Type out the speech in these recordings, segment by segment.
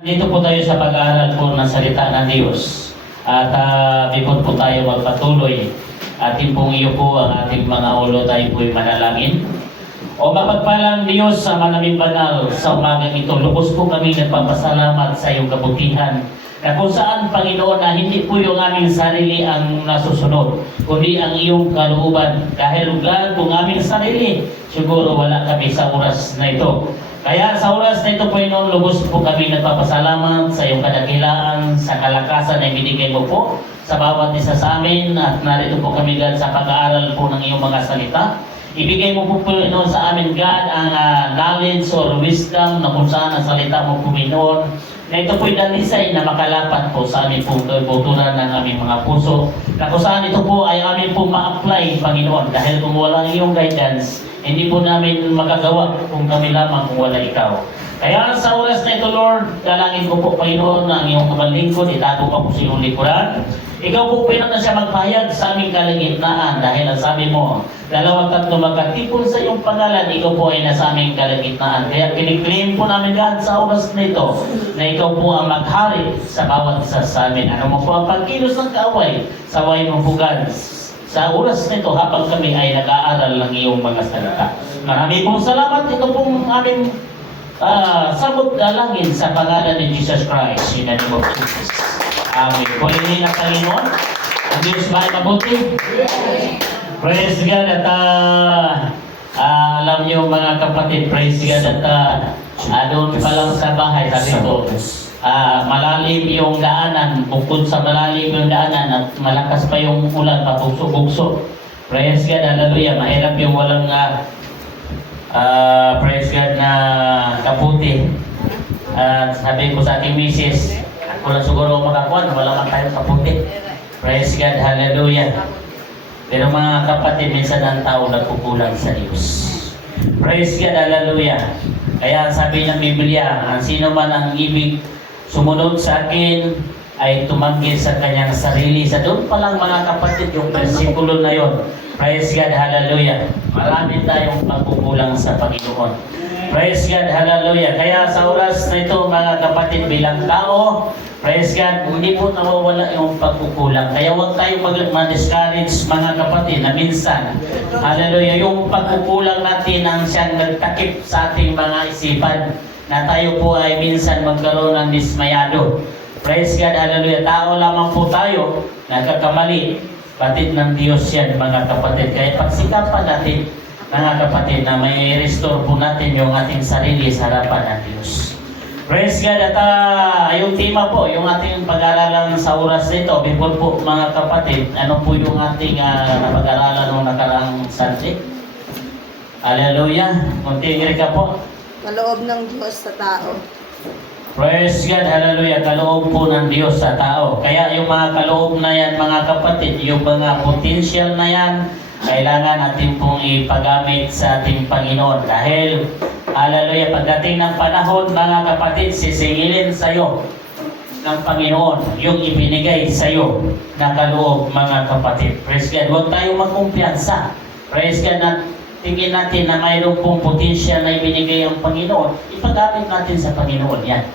Dito po tayo sa pag-aaral po ng salita ng Diyos. At before po tayo magpatuloy, ating pong iyo po ang ating mga ulo, tayo po'y manalangin. O mapagpalang Diyos sa manaming banal sa umagang ito, lubos po kami nagpapasalamat sa iyong kabutihan, na kung saan, Panginoon, na hindi po yung aming sarili ang nasusunod, kundi ang iyong kalooban. Dahil God, kung aming sarili, siguro wala kami sa oras na ito. Kaya sa oras na ito, Panginoon, lubos po kami nagpapasalamat sa iyong kadakilaan, sa kalakasan na binigay mo po sa bawat isa sa amin. At narito po kami, God, sa pag-aaral po ng iyong mga salita. Ibigay mo po, Panginoon, sa amin, God, ang knowledge or wisdom na kung saan ang salita mo, Panginoon, na ito po'y dalisay na makalapat po sa amin pong buturan ng aming mga puso, na kung saan ito po ay amin pong ma-apply, Panginoon, dahil kung wala iyong guidance, hindi po namin magagawa kung kami lamang kung wala ikaw. Kaya sa oras na ito, Lord, dalangin ko po, Panginoon, ang iyong kabalingkod, itago pa po sa iyong likuran. Ikaw po, Panginoon, na siya magpahayag sa aming kalagitnaan, dahil ang sabi mo, 2-3 magkatipon sa iyong pangalan, ikaw po ay nasa aming kalagitnaan. Kaya kiniklaim po namin, God, sa oras na ito, na ikaw po ang maghari sa bawat isa sa amin. Ano mo po ang pagkilos ng kaaway, sawayin mo po, God, sa oras nito habang kami ay nag-aaral ng iyong mga salita. Marami pong salamat. Ito pong aming sabot dalangin sa pangalan ni Jesus Christ. In the name of Jesus. Amen. Purihin ang Panginoon. Ang Diyos ba ay mabuti? Praise God. At alam niyo mga kapatid, praise God. At doon pa lang sa bahay, sabi ko, malalim yung daanan, bukod sa malalim yung daanan at malakas pa yung ulan, pabugso-bugso. Praise God, hallelujah. Mahirap yung walang praise God na kaputi. At sabi ko sa aking misis, ako lang siguro makakuha, wala man tayo kaputi. Praise God, hallelujah. Pero mga kapatid, minsan ang tao nagkukulang sa Diyos. Praise God, hallelujah. Kaya sabi ng Biblia, ang sino man ang ibig sumunod sa akin ay tumanggi sa kanyang sarili. Sa doon pa lang mga kapatid, yung versikulo na yon. Praise God, hallelujah. Marami tayong pagkukulang sa Panginoon. Praise God, hallelujah. Kaya sa oras na ito mga kapatid, bilang tao, praise God, hindi po nawawala yung pagkukulang. Kaya huwag tayong mag-discourage mga kapatid na minsan, hallelujah, yung pagkukulang natin ang siyang nagtakip sa ating mga isipan, na tayo po ay minsan magkaroon ng dismayado. Praise God, hallelujah. Tao lamang po tayo, nagkakamali. Batid ng Diyos yan, mga kapatid. Kaya pagsikapan natin, mga kapatid, na may restore po natin yung ating sarili sa harapan ng Diyos. Praise God. At yung tema po, yung ating pag-aralan sa oras nito, before po mga kapatid, ano po yung ating napag-aralan ng nakaraang Sunday? Hallelujah. Kunting ka po. Kaloob ng Diyos sa tao. Praise God, hallelujah. Kaloob po ng Diyos sa tao. Kaya yung mga kaloob na yan, mga kapatid, yung mga potential na yan, kailangan natin pong ipagamit sa ating Panginoon. Dahil, hallelujah, pagdating ng panahon, mga kapatid, sisingilin sa iyo ng Panginoon yung ibinigay sa iyo na kaloob, mga kapatid. Praise God. Huwag tayong magkumpiyansa. Praise God, na tingin natin na mayroon pong potential na ibinigay ang Panginoon, ipagamit natin sa Panginoon yan.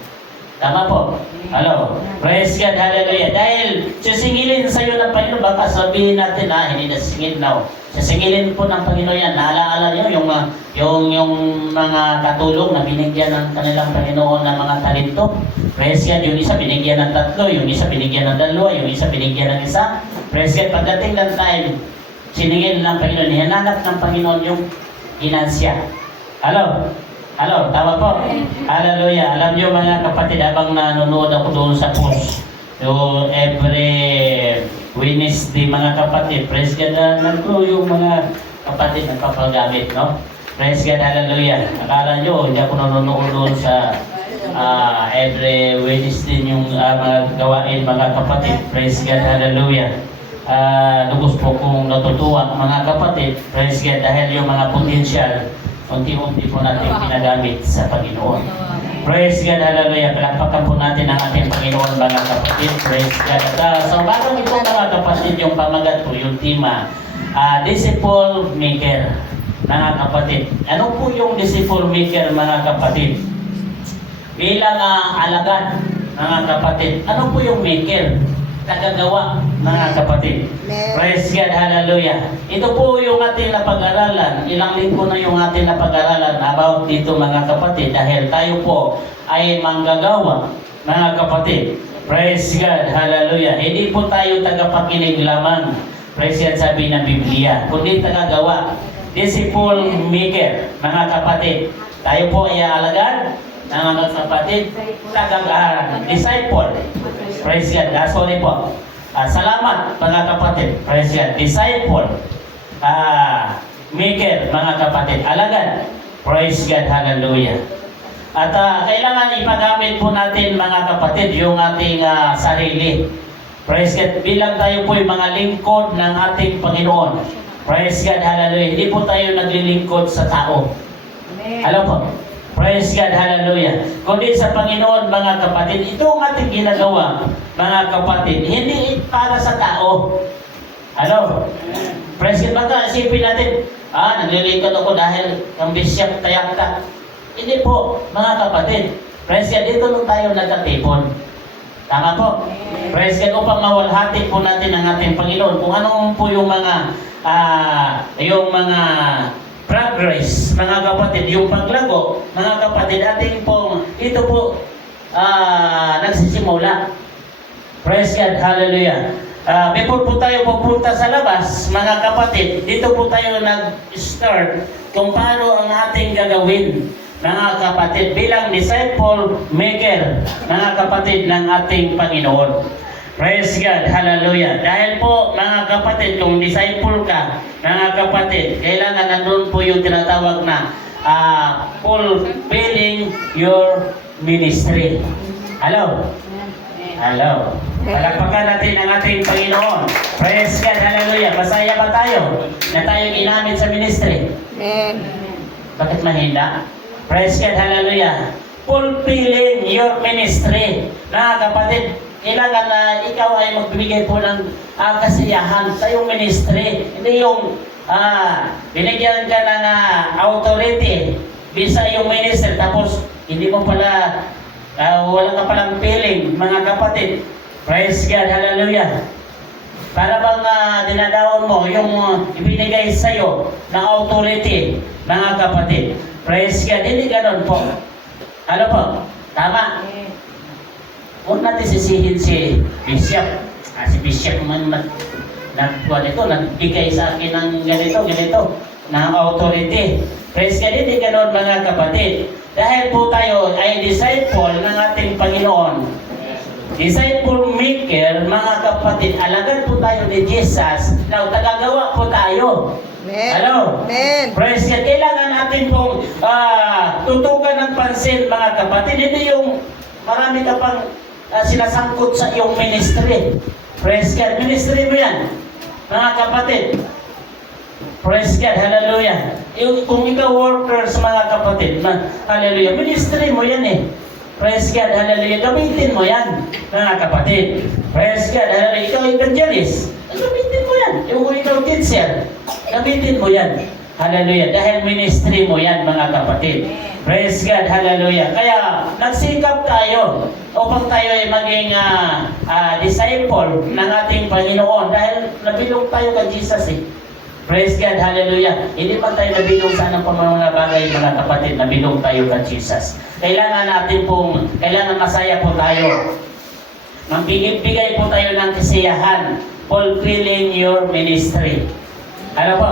Tama po? Hello? Praise God, hallelujah. Dahil sisingilin sa iyo ng Panginoon, baka sabihin natin, hindi na singil na. Sisingilin po ng Panginoon yan. Naalaala niyo yung mga katulong na binigyan ng kanilang Panginoon ng mga talento. Praise God, yung isa binigyan ng 3, yung isa binigyan ng 2, yung isa binigyan ng 1. Praise God, pagdating ng time, siningil ng Panginoon, hinanap ng Panginoon yung ginansya. Hello? Hello, tama po? Hallelujah. Alam niyo mga kapatid, habang nanonood ako doon sa post, so every Wednesday mga kapatid, praise God, nag-grow yung mga kapatid nagpapagamit, no? Praise God, hallelujah. Akala niyo, hindi ako nanonood doon sa every Wednesday yung mga gawain mga kapatid. Praise God, hallelujah. Lubos po kong natutuwa mga kapatid, praise God, dahil yung mga potential unti-unti po natin pinagamit sa Panginoon. Praise God, hallelujah. Palakpakan po natin ang ating Panginoon mga kapatid. Praise God. Sa bagong ito mga kapatid, yung pamagat po, yung tema, disciple maker mga kapatid. Ano po yung disciple maker mga kapatid? bilang alagad, mga kapatid. Ano po yung maker? Tagagawa, mga kapatid. Amen. Praise God, hallelujah. Ito po yung ating napag-aralan. Ilang linggo na yung ating napag-aralan about dito, mga kapatid. Dahil tayo po ay manggagawa, mga kapatid. Praise God, hallelujah. Hindi po tayo tagapakinig lamang. Praise God, sabi ng Biblia. Kundi tagagawa. Disciple maker, mga kapatid. Tayo po ay alagad, mga kapatid. Disciple. Praise God. Sorry po. Salamat, mga kapatid. Praise God. Disciple. Maker, mga kapatid. Alagad. Praise God. Hallelujah. At kailangan ipagamit po natin, mga kapatid, yung ating sarili. Praise God. Bilang tayo po yung mga lingkod ng ating Panginoon. Praise God. Hallelujah. Hindi po tayo naglilingkod sa tao. Alam po? Praise God, hallelujah. Kundi sa Panginoon, mga kapatid, ito ang ating ginagawa, mga kapatid, hindi para sa tao. Ano? Praise God, baka isipin natin, naglilingkod ako dahil ang bisyap tayakta. Hindi po, mga kapatid. Praise God, dito lang tayo nagkatipon. Tama po? Praise God, upang mawalhati po natin ang ating Panginoon. Kung ano po yung mga progress, mga kapatid, yung paglago, mga kapatid, ating pong, ito po, nagsisimula. Praise God, hallelujah. Before po tayo pupunta sa labas, mga kapatid, dito po tayo nag-start kung paano ang ating gagawin, mga kapatid, bilang disciple maker, mga kapatid, ng ating Panginoon. Praise God, hallelujah. Dahil po, mga kapatid, kung disciple ka, mga kapatid, kailangan nandun po yung tinatawag na fulfilling your ministry. Hello? Hello? Palakpakan natin ang ating Panginoon. Praise God, hallelujah. Masaya ba tayo na tayo ginamit sa ministry? Amen. Bakit mahina? Praise God, hallelujah. Fulfilling your ministry. Mga kapatid, kailangan na ikaw ay magbibigay po ng kasiyahan sa iyong ministry. Hindi yung binigyan ka ng authority bisa iyong ministry tapos hindi mo pala wala ka palang feeling, mga kapatid. Praise God, hallelujah. Para bang dinadaon mo yung ibinigay sa iyo ng authority, mga kapatid. Praise God, hindi ganun po. Ano po? Tama. Huwag natin sisihin si Bishop. Si Bishop man nagbigay sa akin ng ganito, ng authority. Praise God, hindi ganon, mga kapatid. Dahil po tayo ay disciple ng ating Panginoon. Disciple maker, mga kapatid, alagad po tayo ni Jesus. Now, tagagawa po tayo. Amen. Hello? Amen. Praise God. Kailangan natin pong tutukan ng pansin, mga kapatid. Hindi yung marami ka pang sinasangkot sa iyong ministry. Praise God. Ministry mo yan, mga kapatid. Praise God. Hallelujah. Kung ikaw workers, mga kapatid, hallelujah, ministry mo yan eh. Praise God. Hallelujah. Gamitin mo yan, mga kapatid. Praise God. Hallelujah. Ikaw evangelist, gamitin mo yan. Yung ikaw teacher, gamitin mo yan. Hallelujah. Dahil ministry mo yan, mga kapatid. Praise God. Hallelujah. Kaya nagsikap tayo upang tayo ay maging disciple ng ating Panginoon dahil nabilong tayo kay Jesus eh. Praise God. Hallelujah. Hindi pa tayo nabilong sa anong mga bagay, mga kapatid. Nabilong tayo kay Jesus. Kailangan masaya po tayo. Magbigay po tayo ng kasiyahan. Fulfilling your ministry. Ano po?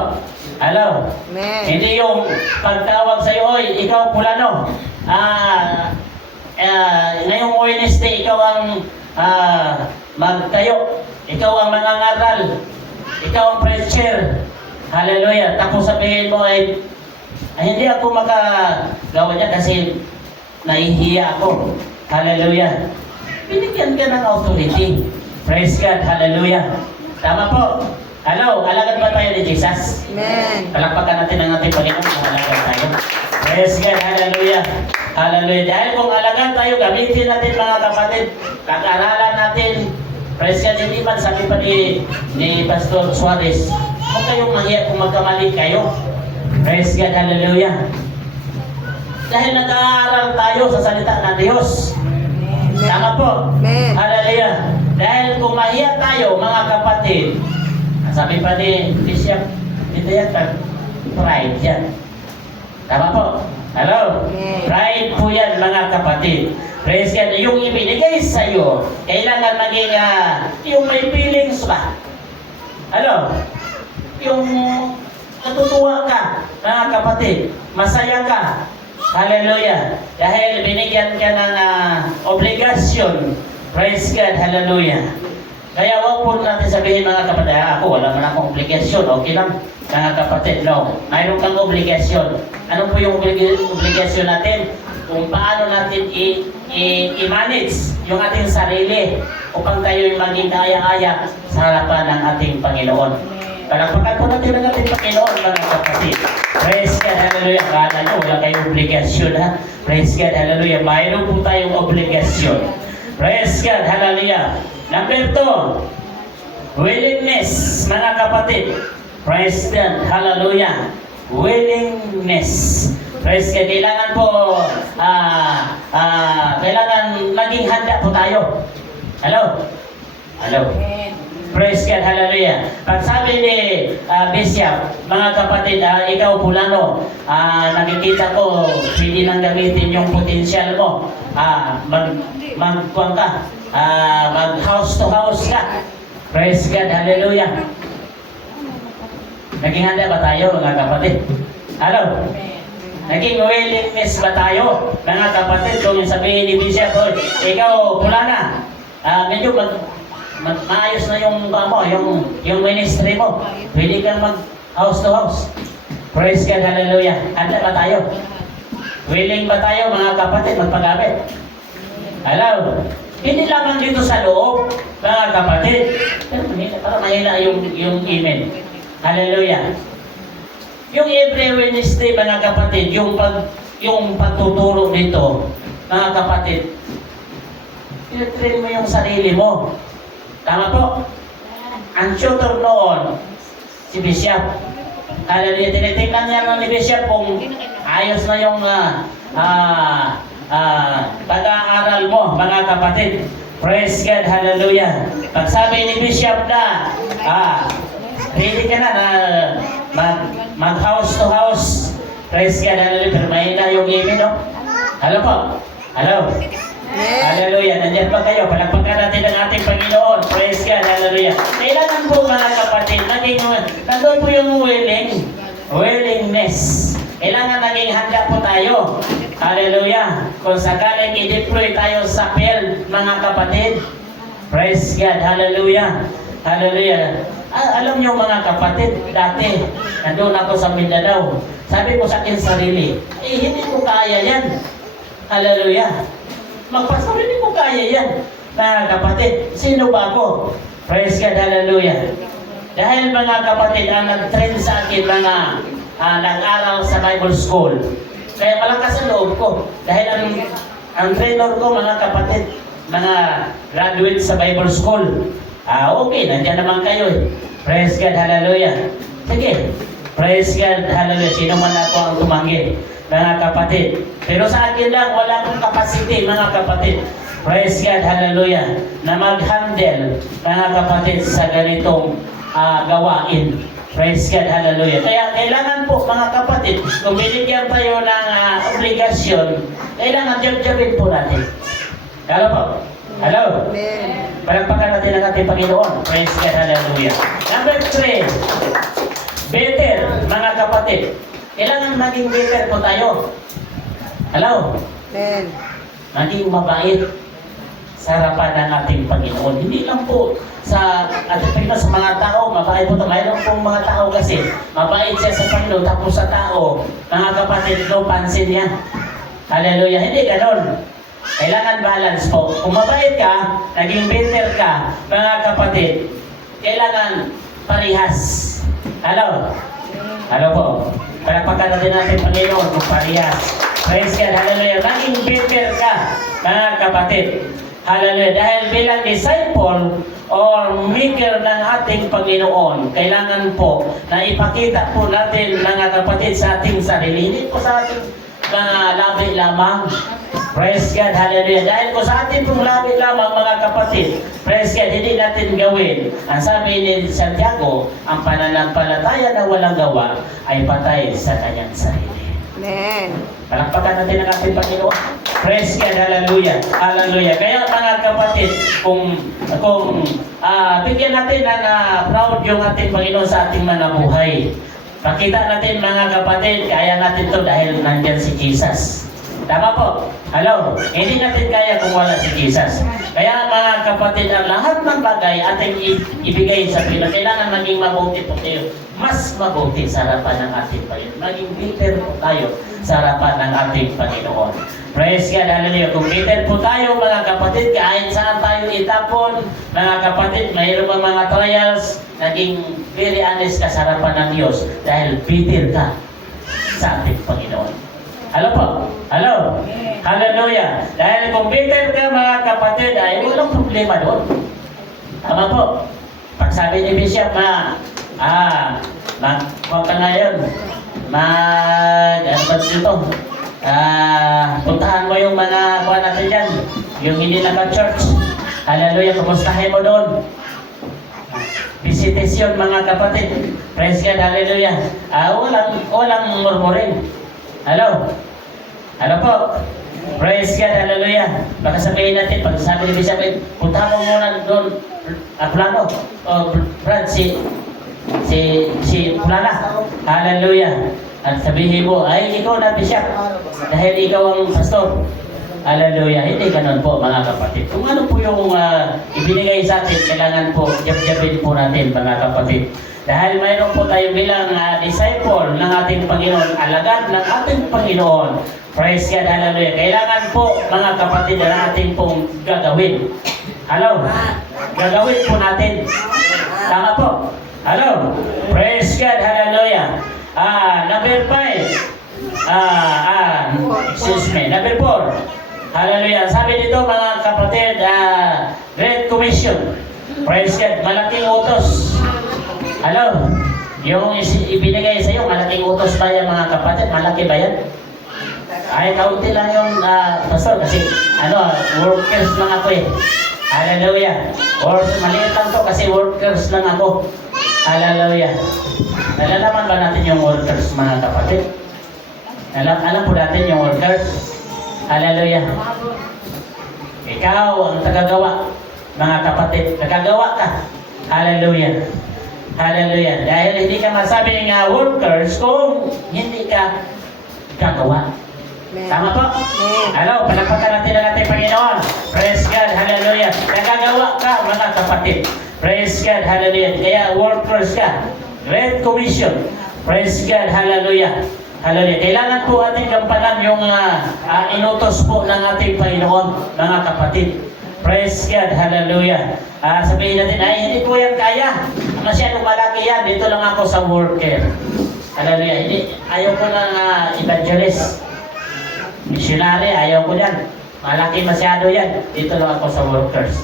Hello? Amen. Hindi yung pagtawag sa iyo, oy, ikaw Pulano. Ngayong Wednesday, ikaw ang magtayo. Ikaw ang mangangaral. Ikaw ang preacher. Hallelujah. Tapos sabihin mo ay hindi ako makagawa niya kasi nahihiya ako. Hallelujah. Binigyan ka ng authority. Praise God. Hallelujah. Tama po. Hello, alagad ba tayo ni Jesus? Amen. Palakpakan natin ang ating Panginoon kung alagad tayo. Praise God, hallelujah. Hallelujah. Dahil kung alagad tayo, gamitin natin, mga kapatid. Pag-aralan natin. Praise God, hindi man sabi pa ni Pastor Suarez, huwag kayong mahiya kung magkamali kayo. Praise God, hallelujah. Dahil nag-aaral tayo sa salita ng Diyos. Tama po. Amen. Hallelujah. Dahil kung mahiya tayo, mga kapatid, sabi pa ni Bishop, ito yan, pride yan. Tama po. Hello? Amen. Pride po yan, mga kapatid. Praise God. Yung ibinigay sa iyo, kailangan maging, yung may feelings ba? Ano? Yung natutuwa ka, mga kapatid. Masaya ka. Hallelujah. Dahil binigyan ka ng obligasyon. Praise God. Hallelujah. Kaya huwag po natin sabihin, mga kapatid, ako wala man akong obligasyon. Okay lang, mga kapatid. No. Mayroon kang obligasyon. Ano po yung obligasyon natin? Kung paano natin i-manage yung ating sarili upang tayo maging kaya-aya sa harapan ng ating Panginoon. Palakpakan po natin ang ating Panginoon, mga kapatid. Praise God, hallelujah. Kala nyo, wala kayong obligasyon, ha? Praise God, hallelujah. Mayroon po tayong obligasyon. Praise God, hallelujah. Number 2, willingness, mga kapatid. Praise God, hallelujah. Willingness. Praise God, kailangan po, kailangan maging handa po tayo. Hello? Hello? Praise God, hallelujah. Pag sabi ni Bishop, mga kapatid, ikaw Pulano, nakikita ko, pwede nang gamitin yung potensyal mo. Mag-kuwang ka, mag-house to house ka. Praise God, hallelujah. Naging handa ba tayo, mga kapatid? Hello? Naging willingness ba tayo, mga kapatid? Kung sabihin ni Bishop, ikaw Pulana, medyo maayos na yung yung ministry mo. Pwede kang mag house to house. Praise God, hallelujah. Handa ba tayo? Willing ba tayo, mga kapatid, magpagamit? Hello? Hindi lamang dito sa loob, mga kapatid. Pero para mahina yung email. Hallelujah. Yung every Wednesday, mga kapatid, yung pagtuturo dito, mga kapatid, i-train mo yung sarili mo. Tama po? Ang tutor noon, si Bishop. Hallelujah. Tinitingnan niya ng ni Bishop kung ayos na yung pag-aaral mo, mga kapatid. Praise God. Hallelujah. Pag sabi ni Bishop na, ready ka na mag-house to house. Praise God. Hallelujah. Pero mahina yung email, no? Hello po? Hello? Hallelujah. Nandiyan pa kayo. Palakpakan natin ang ating Panginoon. Praise God. Hallelujah. Kailangan po, mga kapatid, nandun po yung willingness. Kailangan naging handa po tayo. Hallelujah. Kung sakaling i-deploy tayo sa field, mga kapatid. Praise God. Hallelujah. Hallelujah. Alam niyo, mga kapatid, dati, nandun ako sa Mindanao. Sabi ko sa akin sarili, hindi ko kaya yan. Hallelujah. Magpastor, hindi ko kaya yan. Mga kapatid, sino ba ako? Praise God, hallelujah. Dahil, mga kapatid, ang nag-train sa akin, mga nag-aral sa Bible School. Kaya malakas ang loob ko. Dahil ang trainer ko, mga kapatid, mga graduate sa Bible School. Okay, nandiyan naman kayo. Praise God, hallelujah. Sige, praise God, hallelujah. Sino man ako ang tumanggi, mga kapatid. Pero sa akin lang, wala akong capacity, mga kapatid. Praise God, hallelujah. Na mag-handle, mga kapatid, sa ganitong gawain. Praise God, hallelujah. Kaya kailangan po, mga kapatid, kung binigyan tayo ng obligasyon, kailangan jab-jabin po natin. Hello po? Hello? Amen. Palakpakan natin ang ating Panginoon. Praise God, hallelujah. Number 3, better, mga kapatid. Kailangan maging better po tayo. Hello? Amen. Maging mabait sa harapan ng ating Panginoon. Hindi lang po sa ating Panginoon, sa mga tao, mabait po ito. Mayroon pong mga tao kasi, mabait siya sa Panginoon, tapos sa tao, mga kapatid, no pansin niya. Hallelujah. Hindi ganon. Kailangan balance po. Kung mabait ka, naging better ka, mga kapatid, kailangan parihas. Hello? Hello po. Palakpakan natin Panginoon kung parihas. Praise God. Hallelujah. Naging better ka, mga kapatid. Hallelujah. Dahil bilang disciple or maker ng ating Panginoon, kailangan po na ipakita po natin, mga kapatid, sa ating sarili. Hindi po sa ating mga labi lamang. Praise God, hallelujah. Dahil kung sa atin pong labi lamang mga kapatid, praise God, hindi natin gawin. Ang sabi ni Santiago, ang pananampalataya na walang gawa ay patay sa kanyang sarili. Amen. Palakpakan natin ang ating Panginoon. Praise God, hallelujah. Hallelujah. Kaya mga kapatid, kung bigyan natin ng proud yung ating Panginoon sa ating mga buhay. Pakita natin mga kapatid, kaya natin to dahil nandiyan si Jesus. Tama po? Hello? Hindi natin kaya kung wala si Jesus. Kaya mga kapatid, ang lahat ng bagay ating ibigay sa Panginoon. Kailangan maging mabuti po tayo. Mas mabuti sa harapan ng ating Panginoon. Maging bitter po tayo sa harapan ng ating Panginoon. Praise God, hallelujah. Kung bitter po tayo mga kapatid, kahit saan tayo itapon, mga kapatid, mayroon pa mga trials, naging very honest ka sa harapan ng Diyos dahil bitter ka sa ating Panginoon. Hello po? Hello? Hallelujah. Dahil kung bitter ka mga kapatid, ay walang problema doon. Tama po. Pag sabi ni Bishop huwag ka ngayon, ano ba dito? Puntahan mo yung mga kuha natin dyan, yung hindi naka-church. Hallelujah, kumustahin mo doon. Visitation mga kapatid. Praise God, hallelujah. Walang murmuring. Hello? Hello po? Praise God, hallelujah. Baka sabihin natin, pag sabi ni Bishop, punta mo muna doon, plano, Brad, si Plana. Hallelujah. At sabihin mo, ay ikaw na Bishop, dahil ikaw ang pastor. Hallelujah. Hindi ganun po mga kapatid. Kung ano po yung ibinigay sa atin, kailangan po, jab-jabin po natin mga kapatid. Dahil mayroon po tayo bilang disciple ng ating Panginoon, alagad ng ating Panginoon. Praise God, hallelujah. Kailangan po mga kapatid na ating pong gagawin. Hello? Gagawin po natin. Tama po? Hello? Praise God, hallelujah. Number 5. Excuse me. Number 4. Hallelujah. Sabi dito mga kapatid, Great Commission. Praise God. Malaking utos. Hello? Yung ibinigay sa iyo, malaking utos ba yan mga kapatid? Malaki ba yan? Ay, kaunti lang yung pastor kasi workers lang ako eh. Hallelujah. Maliit lang to kasi workers lang ako. Hallelujah. Nalalaman ba natin yung workers mga kapatid? Alam po natin yung workers? Hallelujah. Ikaw ang tagagawa mga kapatid. Tagagawa ka. Hallelujah. Hallelujah. Dahil hindi ka masabing workers kung hindi ka gagawa. Tama po? Hello, palakpakan natin ang ating Panginoon. Praise God, hallelujah. Nagagawa ka mga kapatid. Praise God, hallelujah. Kaya workers ka. Great Commission. Praise God, hallelujah. Hallelujah. Kailangan po ating gampanan yung inutos po ng ating Panginoon, mga kapatid. Praise God, hallelujah. Sabihin natin, ay hindi ko yan kaya. Masyadong malaki yan. Dito lang ako sa worker. Hallelujah. Ayaw ko ng evangelist. Missionary, ayaw ko yan. Malaki masyado yan. Dito lang ako sa workers.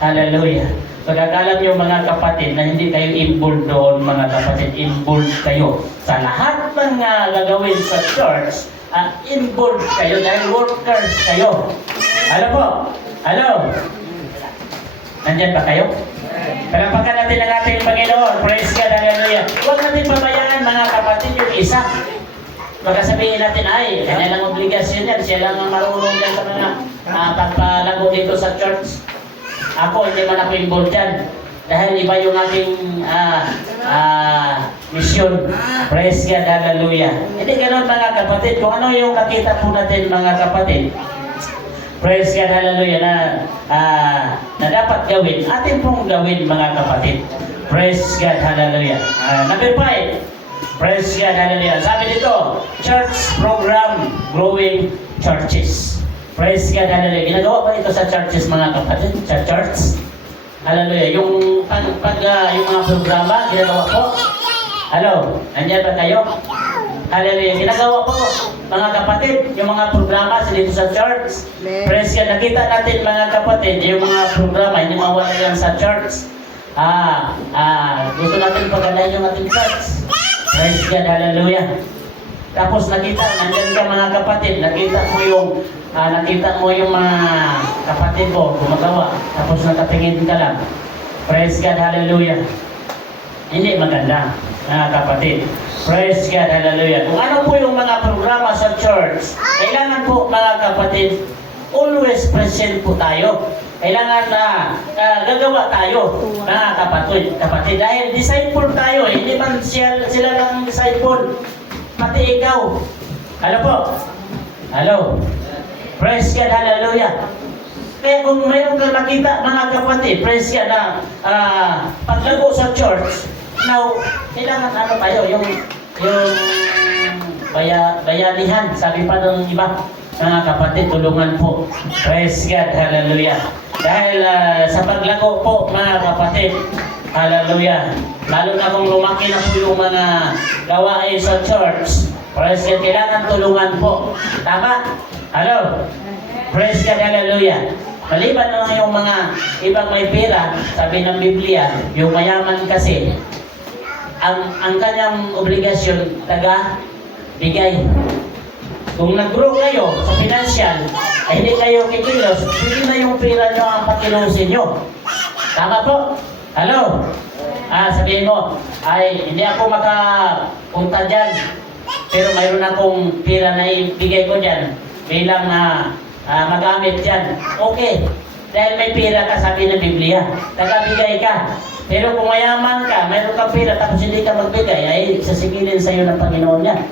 Hallelujah. Pagkakalam nyo mga kapatid na hindi kayo involved doon mga kapatid, involved kayo sa lahat ng gagawin sa church, involved kayo dahil workers kayo. Ano po? Hello? Nandyan ba kayo? Palapakan natin ang ating Panginoon. Praise God, hallelujah. Huwag natin pabayaan mga kapatid yung isa. Baka sabihin natin, ay, kanya lang obligasyon yan. Siya lang ang marunong yan sa mga pagpalago dito sa church. Ako, hindi man ako involved dyan. Dahil iba yung ating mission. Praise God, hallelujah. Hindi ganun mga kapatid. Kung ano yung nakita po natin mga kapatid, praise God, hallelujah, na dapat gawin, atin pong gawin mga kapatid. Praise God, hallelujah. Number 5, praise God, hallelujah. Sabi dito, church program, growing churches. Praise God, hallelujah. Ginagawa ba ito sa churches mga kapatid? Sa church? Hallelujah. Yung yung mga programa, ginagawa po? Hello? Nandiyan ba kayo? Hallelujah. Ginagawa po mga kapatid, yung mga programa dito sa church. Praise God. Nakita natin mga kapatid, yung mga programa, hindi mawala yan sa church. Gusto natin pagandahin yung ating church. Praise God. Hallelujah. Tapos nandiyan ka mga kapatid, nakita mo yung mga kapatid mo gumagawa. Tapos nakatingin ka lang. Praise God, hallelujah. Hindi maganda, mga kapatid. Praise God, hallelujah. Kung ano po yung mga programa sa church, kailangan po mga kapatid, always present po tayo. Kailangan na gagawa tayo, mga kapatid. Dahil disciple tayo, hindi man sila lang disciple, pati ikaw. Ano po? Hello? Praise God, hallelujah. Kaya kung mayroon kang nakita, mga kapatid, praise God na paglago sa church, now, kailangan ano tayo, yung bayanihan, sabi pa ng iba, mga kapatid, tulungan po. Praise God, hallelujah. Dahil sa paglago po, mga kapatid, hallelujah. Lalo na kung lumaki na po yung mga gawain sa church, praise God, kailangan tulungan po. Tama? Hello? Praise God, hallelujah. Maliban na yung mga ibang may pera, sabi ng Biblia, yung mayaman kasi, ang kanyang obligasyon, bigay. Kung nag-grow kayo sa financial, ay hindi kayo kikilos, hindi na yung pera nyo ang pakilusin nyo. Tama po? Hello? Sabihin mo, ay hindi ako makapunta dyan, pero mayroon akong pera na ibigay ko dyan bilang magamit dyan. Okay. Dahil may pera ka, sabi ng Biblia, tagabigay ka. Pero kung mayaman ka, mayroon kang pera, tapos hindi ka magbigay, ay sasigilin sa iyo ng Panginoon niya.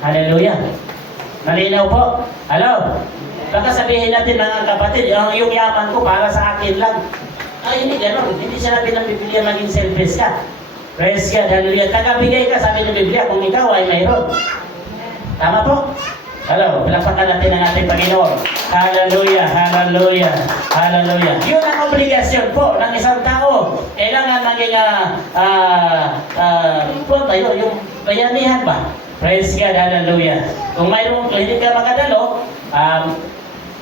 Hallelujah. Malinaw po? Hello? Baka sabihin natin mga kapatid, yung yaman ko para sa akin lang. Ay, hindi gano'n. Hindi sinabi ng Biblia maging selfish ka. Praise God, hallelujah. Tagabigay ka, sabi ng Biblia, kung ikaw ay mayroon. Tama po? Hello, palakpakan natin ang ating Panginoon. Hallelujah, hallelujah, hallelujah. Yun ang obligasyon po ng isang tao. Kailangan maging yung bayanihan ba? Praise God, hallelujah. Kung hindi ka makadalo,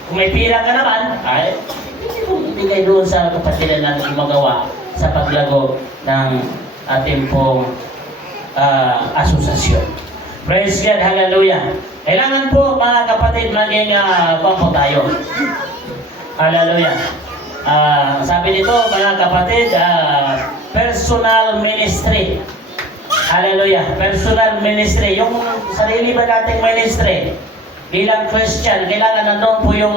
kung may pira ka naman, ay hindi mo ibigay doon sa kapatiran natin gumagawa sa paglago ng ating pong asosasyon. Praise God, hallelujah. Kailangan po mga kapatid maging kwampo tayo. Hallelujah. Sabi dito mga kapatid, personal ministry. Hallelujah. Personal ministry. Yung sarili ba nating ministry bilang Christian, kailangan nandun po yung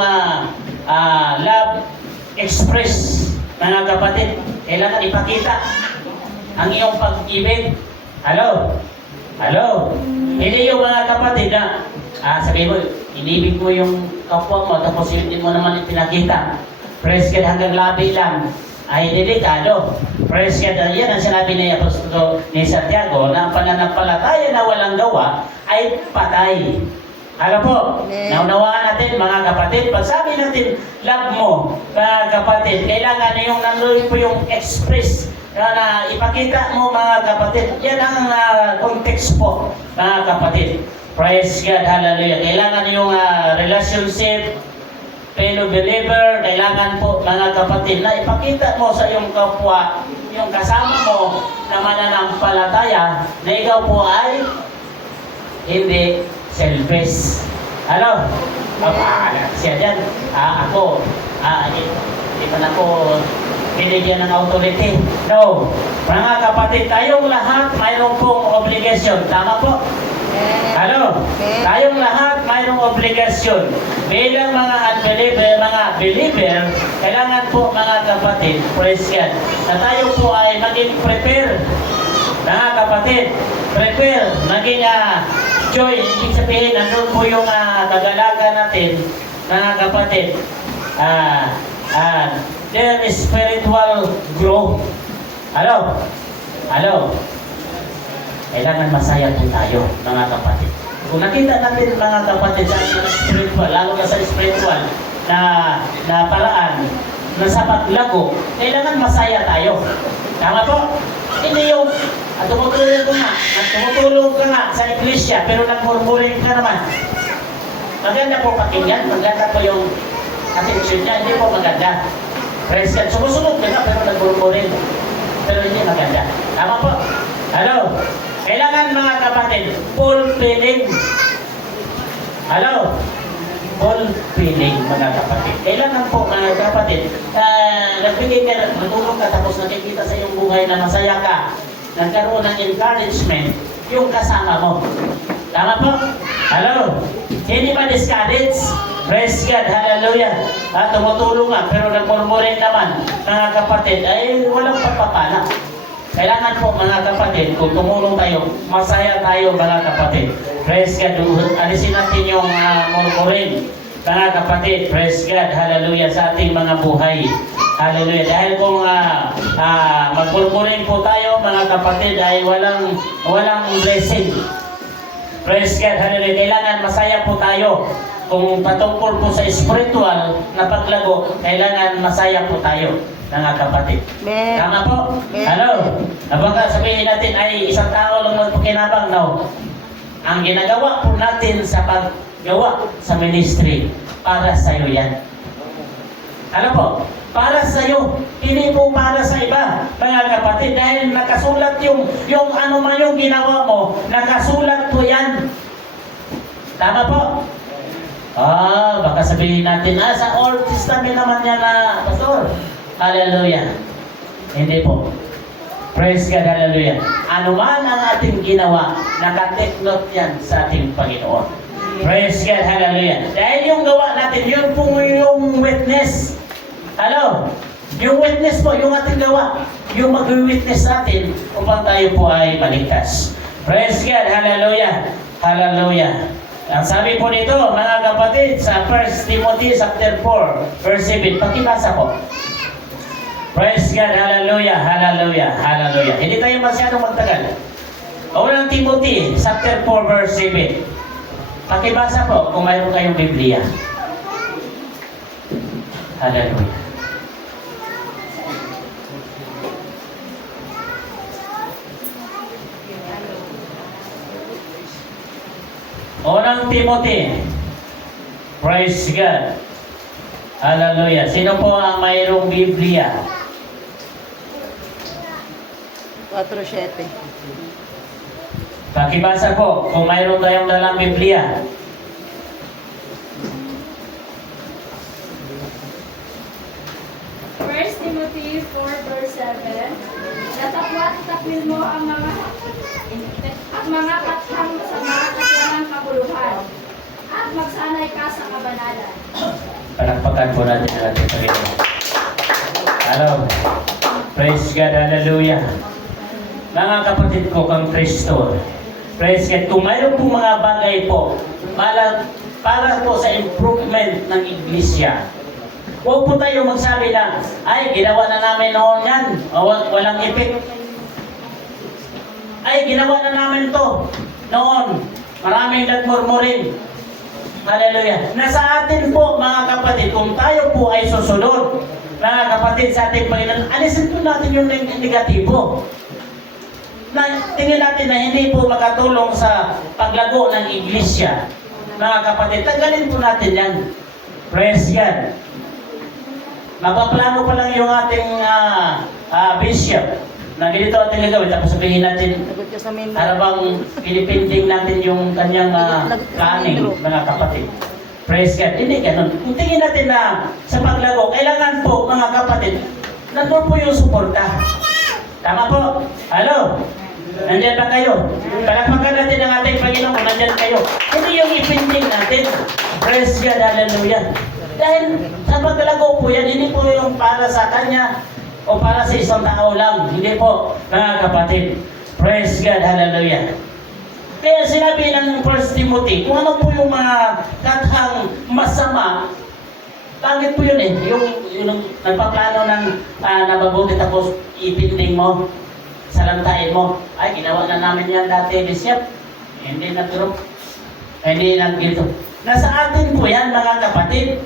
love express, mga kapatid. Kailangan ipakita ang iyong pag-ibig. Hello? Hello? Hindi yung mga kapatid na sabihin mo, inibig mo yung kapwa mo, tapos hindi mo naman ipinakita. Praise God, hanggang labi lang. Ay delikado. Praise God, yan ang sinabi ni Santiago, na ang pananampalataya na walang gawa ay patay. Alam po, naunawaan natin mga kapatid, pag sabi natin love mo, mga kapatid, kailangan yung nandoon po yung express na ipakita mo mga kapatid. Yan ang context po mga kapatid. Praise God, hallelujah. Kailangan yung relationship, fellow believer, kailangan po mga kapatid na ipakita mo sa iyong kapwa, yung kasama mo na mananampalataya na ikaw po ay hindi selfish. Ano? Siya dyan. Ako, hindi pa na ako binigyan ng authority. No. Mga kapatid, tayong lahat mayroon pong obligasyon. Tama po? Ano? Tayong lahat mayroong obligasyon. Bilang mga unbeliever, mga believer, kailangan po mga kapatid, praise God, na tayo po ay maging prepare. Mga kapatid, prepare, maging joy. Ibig sabihin, nandun po yung kagalagan natin, mga kapatid. There is spiritual growth. Hello? Hello? Kailangan masaya po tayo, mga kapatid. Kung nakita natin mga kapatid sa spiritual, lalo na sa spiritual na paraan, na sa paglago, kailangan masaya tayo. Tama po? Hindi yung tumutulong ka nga sa iglesia, pero nagmurmuring ka naman. Maganda po pakinggan, maganda po yung attention niya, hindi po maganda. Praise God, sumusunod ka nga, pero nagmurmuring. Pero hindi maganda. Tama po? Hello? Kailangan mga kapatid, fulfilling. Hello? Fulfilling mga kapatid. Kailangan po mga kapatid, nagbigay ka, matulog ka tapos nakikita sa iyong buhay na masaya ka, nagkaroon ng encouragement, yung kasama mo. Tama po? Hello? Hindi ba discourage? Praise God, hallelujah. Tumutulong nga, pero nagmurmurin naman, mga kapatid, ay walang pagpapala. Kailangan po mga kapatid, kung tumulong tayo, masaya tayo mga kapatid. Praise God, alisin natin yung murmurin. Mga kapatid, praise God, hallelujah, sa ating mga buhay. Hallelujah. Dahil kung magmurmurin po tayo mga kapatid, ay walang blessing. Praise God, hallelujah. Kailangan masaya po tayo. Kung patungkol po sa spiritual na paglago, kailangan masaya po tayo, mga kapatid. Amen. Tama po? Amen. Ano? Baka sabihin natin ay isang tao lang magpakinabang. No. Ang ginagawa po natin sa paggawa sa ministry, para sa iyo yan. Ano po? Para sa iyo. Hindi po para sa iba, mga kapatid. Dahil nakasulat yung ano man yung ginawa mo, nakasulat po yan. Tama po? Baka sabihin natin, sa Old Testament naman yan na, Pastor. Hallelujah. Hindi po. Praise God, hallelujah. Ano man ang ating ginawa, naka-take note yan sa ating Panginoon. Praise God, hallelujah. Dahil yung gawa natin, yun po yung witness. Hello? Yung witness po, yung ating gawa, yung mag-witness natin upang tayo po ay maligtas. Praise God, hallelujah. Hallelujah. Ang sabi po nito, mga kapatid, sa 1 Timothy chapter 4, verse 7, pakibasa po. Praise God, hallelujah, hallelujah, hallelujah. Hindi tayo masyadong magtagal. Unang Timothy chapter 4, verse 7. Pakibasa po kung mayroon kayong Biblia. Hallelujah. Unang Timothy. Praise God. Hallelujah. Sino po ang mayroong Biblia? 4:7. Pakibasa po kung mayroon tayong dalang Biblia. First Timothy 4 verse 7. Natapwat-takwil mo ang mga kathang sa mga kasyanang kabuluhan at magsanay ka sa kabanalan. Palakpakan po natin ang ating Panginoon. Hello. Praise God. Hallelujah. Mga kapatid ko kang Kristo. Praise God. Kung mayroon po mga bagay po, para po sa improvement ng iglesia, huwag po tayo magsabi na, ay, ginawa na namin noon yan. Walang effect. Ay, ginawa na namin to noon. Maraming nagmurmurin. Hallelujah. Nasa atin po, mga kapatid, kung tayo po ay susunod, mga kapatid, sa ating Panginoon, alisin po natin yung negatibo. Tingnan natin na hindi po makatulong sa paglago ng iglesia. Mga kapatid, tanggalin po natin yan. Praise God. Magpaplano pa lang yung ating bishop na ganito ating gagawin. Tapos sabihin natin, Lagot ka sa main. harabang pinipinding natin yung kanyang kaning, mga kapatid. Praise God. Hindi ganun. Kung tingin natin na sa paglago, kailangan po, mga kapatid, nandun po yung suporta. Tama po? Hello? Nandiyan ba kayo? Palakpakan natin ang ating Panginoon kung nandiyan kayo. Hindi yung ipinding natin. Praise God. Hallelujah. Dahil sa paglago po yan, hindi po yung para sa kanya o para sa isang tao lang. Hindi po, mga kapatid. Praise God. Hallelujah. Kaya sinabi ng 1 Timothy, kung ano po yung mga kathang masama, pangit po yun eh. Yung nagpaplano ng nababuti tapos ipinding mo, salantain mo. Ay, ginawa na namin yan dati, Bishop. Hindi na turo. Hindi na gito. Nasa atin po yan, mga kapatid.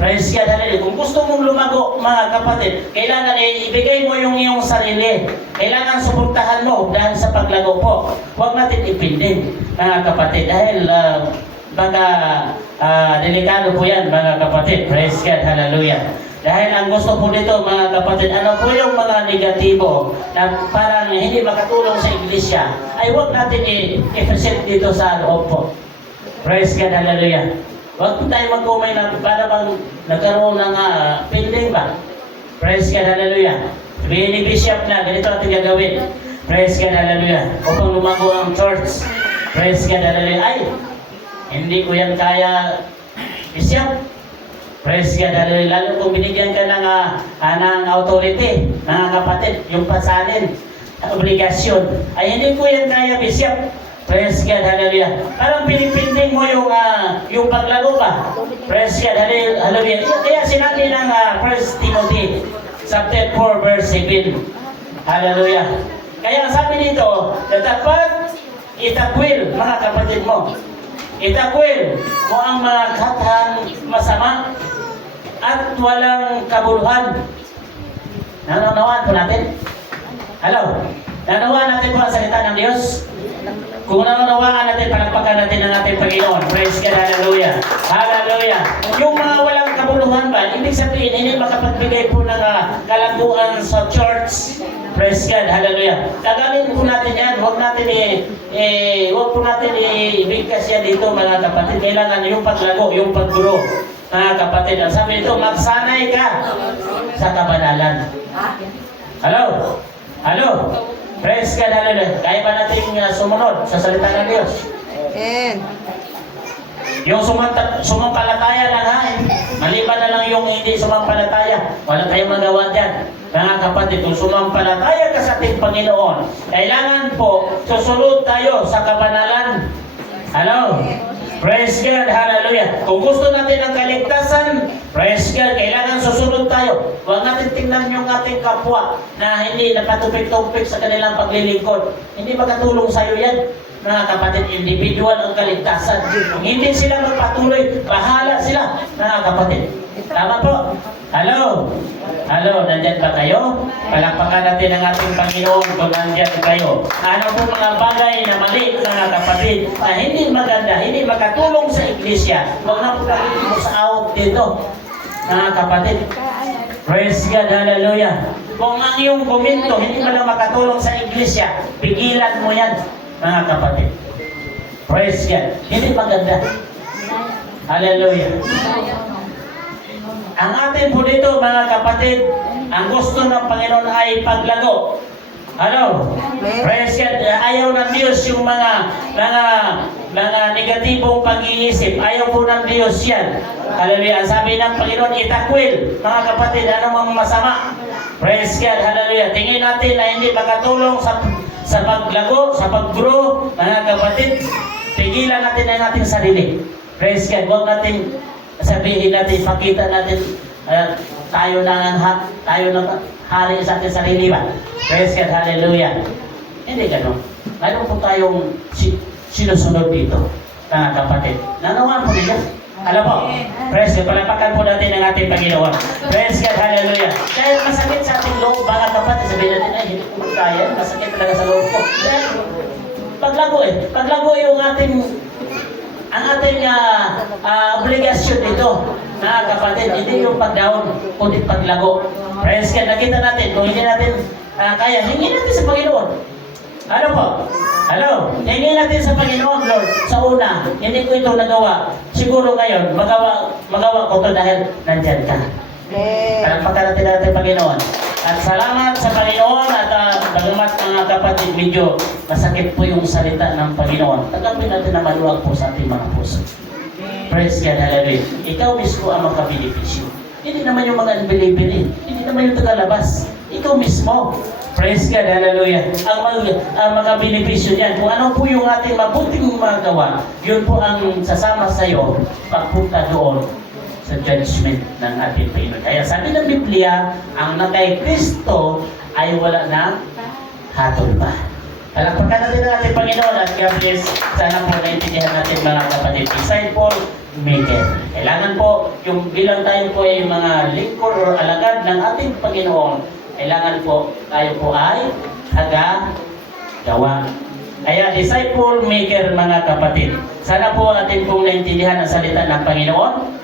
Praise God, hallelujah. Kung gusto mong lumago, mga kapatid, kailangan ibigay mo yung iyong sarili. Kailangan suportahan mo dahil sa paglago po. Huwag natin ipindin, mga kapatid, dahil baka delikado po yan, mga kapatid. Praise God, hallelujah. Dahil ang gusto po dito mga kapatid, ano po yung mga negatibo na parang hindi makatulong sa iglesia, ay huwag natin i-present dito sa loob po. Praise God, hallelujah. Huwag po tayo mag-umay na para bang nagkaroon ng feeling ba? Praise God, hallelujah. Sabihin ni Bishop na, ganito natin gagawin. Praise God, hallelujah. Upang lumago ang church. Praise God, hallelujah. Ay, hindi ko yan kaya, Bishop. Praise God, hallelujah. Lalo kung binigyan ka ng authority, mga kapatid, yung pasalin, obligasyon. Ay, hindi ko yan kaya, Bishop. Praise God, hallelujah. Parang pinipinding mo yung paglago ba? Praise God, hallelujah. Kaya sinabi ng 1 Timothy chapter 4 verse 7. Hallelujah. Kaya sabi dito, na dapat itakwil, mga kapatid mo. Itakwil mo ang mga katang masama at walang kabuluhan. Nanunawaan po natin? Hello? Nanunawaan natin po ang salita ng Diyos? Kung nanunawaan natin, palakpakan natin ang ating Panginoon. Praise God, hallelujah. Hallelujah. Yung mga walang kabuluhan ba, ibig sabihin, hindi makapagbigay po ng kalaguan sa church. Praise God, hallelujah. Gagawin po natin yan. Huwag po natin ibigkas yan dito, mga kapatid. Kailangan yung paglago, yung pag-grow. Mga kapatid, ang sabi nito, magsanay ka sa kabanalan. Hello? Hello? Praise God, hallelujah. Kaya ba natin sumunod sa salita ng Diyos? Amen. Yung sumampalataya lang ha. Maliban na lang yung hindi sumampalataya. Wala tayong magawa dyan. Mga kapatid, kung sumampalataya ka sa ating Panginoon, kailangan po susunod tayo sa kabanalan. Hello? Praise God, hallelujah. Kung gusto natin ang kaligtasan, praise God, kailangan susunod tayo. Huwag natin tingnan yung ating kapwa na hindi napatupik-tupik sa kanilang paglilingkod. Hindi makatulong sa iyo yan. Mga kapatid, individual ang kaligtasan. Kung hindi sila magpatuloy, bahala sila. Mga kapatid. Tama po? Hello? Hello, nandyan ba kayo? Palakpakan natin ang ating Panginoon kung nandyan kayo. Ano po mga bagay na mali, mga kapatid, na hindi maganda, hindi makatulong sa iglesia. Huwag na po mo sa out dito. Mga kapatid. Praise God, hallelujah. Kung ang iyong komento hindi mo lang makatulong sa iglesia, pigilan mo yan, mga kapatid. Praise God. Hindi maganda. Hallelujah. Ang atin po dito, mga kapatid, ang gusto ng Panginoon ay paglago. Ano? Praise God. Ayaw ng Diyos yung mga negatibong pag-iisip. Ayaw po ng Diyos yan. Hallelujah. Sabi ng Panginoon, itakwil. Mga kapatid, anong masama? Praise God. Hallelujah. Tingin natin na hindi makatulong sa paglago, sa pag-grow. Mga kapatid, tigilan natin ang ating sarili. Praise God. Huwag natin sabihin natin, pakita natin tayo ng hari sa ating sarili ba? Praise God, hallelujah. Hindi ganun. Mayroon po tayong sinusunod dito, mga kapatid. Nanawaan po nila. Alam po, praise God, palapakan po natin ang ating Panginoon. Praise God, hallelujah. Dahil masakit sa ating loob, mga kapatid, sabihin natin, ay, hindi ko kaya, masakit talaga sa loob ko. Dahil, paglago yung ang ating obligasyon dito, mga kapatid, hindi yung pag-down, kundi paglago. Praise God, nakita natin, kung hindi natin kaya, hingi natin sa Panginoon. Ano po? Ano? Hingi natin sa Panginoon, Lord, sa una, hindi ko ito nagawa. Siguro ngayon, magawa ko ito dahil nandyan ka. Pagkarating natin, Panginoon. At salamat sa Panginoon at bagamat mga kapatid, medyo masakit po yung salita ng Panginoon. Tagapin natin na maluwag po sa ating mga puso. Praise God, hallelujah. Ikaw mismo ang magka-benepisyo. Hindi naman yung mga unbeliever eh. Hindi naman yung tagalabas. Ikaw mismo. Praise God, hallelujah. Ang magka-benepisyo niyan. Kung ano po yung ating mabuting magawa, yun po ang sasama sa iyo pagpunta doon sa judgment ng ating Panginoon. Kaya sabi ng Biblia, ang nakay Kristo ay wala na hatol pa. Palakpakan natin ang ating Panginoon at God bless. Sana po naintindihan natin mga kapatid. Disciple maker. Kailangan po, yung bilang tayo po ay mga lingkod o alagad ng ating Panginoon, kailangan po tayo po ay gawa. Kaya disciple maker mga kapatid. Sana po atin pong naintindihan ang salita ng Panginoon.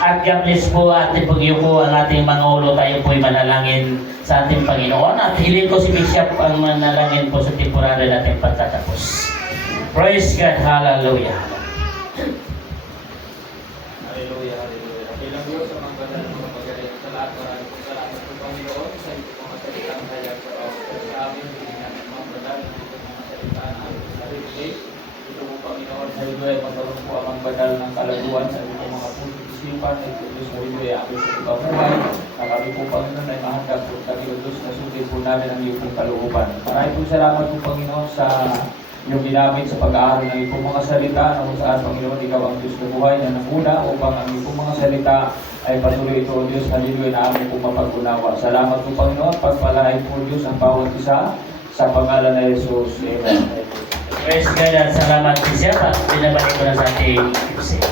At God bless po at ipag-yuko ang ating mga ulo. Tayo po'y manalangin sa ating Panginoon. At hiling ko si Bishop ang manalangin po sa temporary nating pagtatapos. Praise God. Hallelujah. Hallelujah, hallelujah. Bilang Diyos sa mga banal ng mga pagaling sa lahat, maraming po salamat po Panginoon sa ito mga salitang hayag sa sa amin, hindi namin mga banal, ito mga salita na amin sa sarili. Ito po Panginoon, sa ito ay magkaroon po ang banal ng kalaguan sa ito mga puso isipan, ito Diyos sa ito ay amin sa ibang buhay. Na kami po Panginoon ay mahanggang po kami o Diyos na sundin po namin ang iyong pong kalooban. Maraming po salamat po Panginoon sa yung ginamit sa pag-aaral ng iyong mga salita na kung saan Panginoon ikaw ang Diyos na buhay na nanguna upang ang iyong mga salita ay patuloy ito Diyos haliluya na amin pong mapag-unawa. Salamat po Panginoon, pagpalain po Diyos ang bawat isa sa pangalan ng Jesus. Amen. Praise God at salamat Bishop at binabalik ko na sa ating Bishop.